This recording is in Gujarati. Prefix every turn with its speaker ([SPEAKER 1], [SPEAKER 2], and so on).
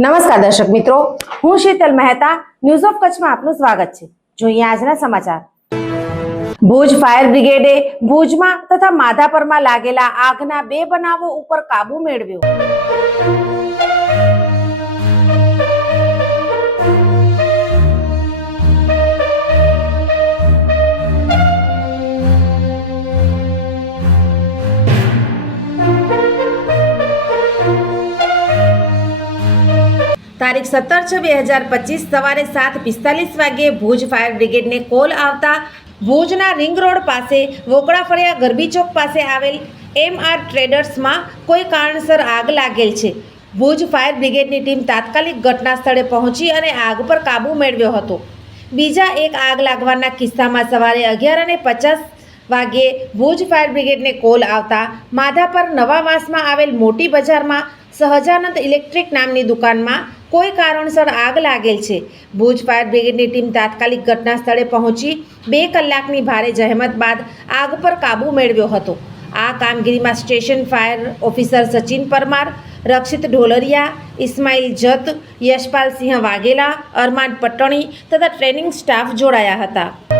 [SPEAKER 1] નમસ્કાર દર્શક મિત્રો, હું શીતલ મહેતા ન્યૂઝ ઓફ કચ્છમાં આપનું સ્વાગત છે. જોઈએ આજના સમાચાર. ભુજ ફાયર બ્રિગેડે ભુજમાં તથા માધાપરમાં લાગેલા આગના બે બનાવો ઉપર કાબુ મેળવ્યો. તારીખ સત્તર છ બે હજાર પચીસ સવારે સાત પિસ્તાલીસ વાગ્યે ભુજ ફાયર બ્રિગેડને કોલ આવતા ભુજના રિંગ રોડ પાસે વોકડા ફળિયા ગરબી ચોક પાસે આવેલ એમ આર ટ્રેડર્સમાં કોઈ કારણસર આગ લાગેલ છે. ભુજ ફાયર બ્રિગેડની ટીમ તાત્કાલિક ઘટના સ્થળે પહોંચી અને આગ પર કાબૂ મેળવ્યો હતો. બીજા એક આગ લાગવાના કિસ્સામાં સવારે અગિયાર અને પચાસ વાગ્યે ભુજ ફાયર બ્રિગેડને કોલ આવતા માધાપર નવાવાસમાં આવેલ મોટી બજારમાં સહજાનંદ ઇલેક્ટ્રિક નામની દુકાનમાં કોઈ કારણસર આગ લાગેલ છે. ભુજ ફાયર બ્રિગેડની ટીમ તાત્કાલિક ઘટના સ્થળે પહોંચી બે કલાકની ભારે જહેમત બાદ આગ પર કાબૂ મેળવ્યો હતો. આ કામગીરીમાં station fire officer Sachin Parmar, Rakshit Dholariya, Ismail Jat, Yashpalsinh Vaghela, અરમાન પટ્ટણી તથા ટ્રેનિંગ સ્ટાફ જોડાયા હતા.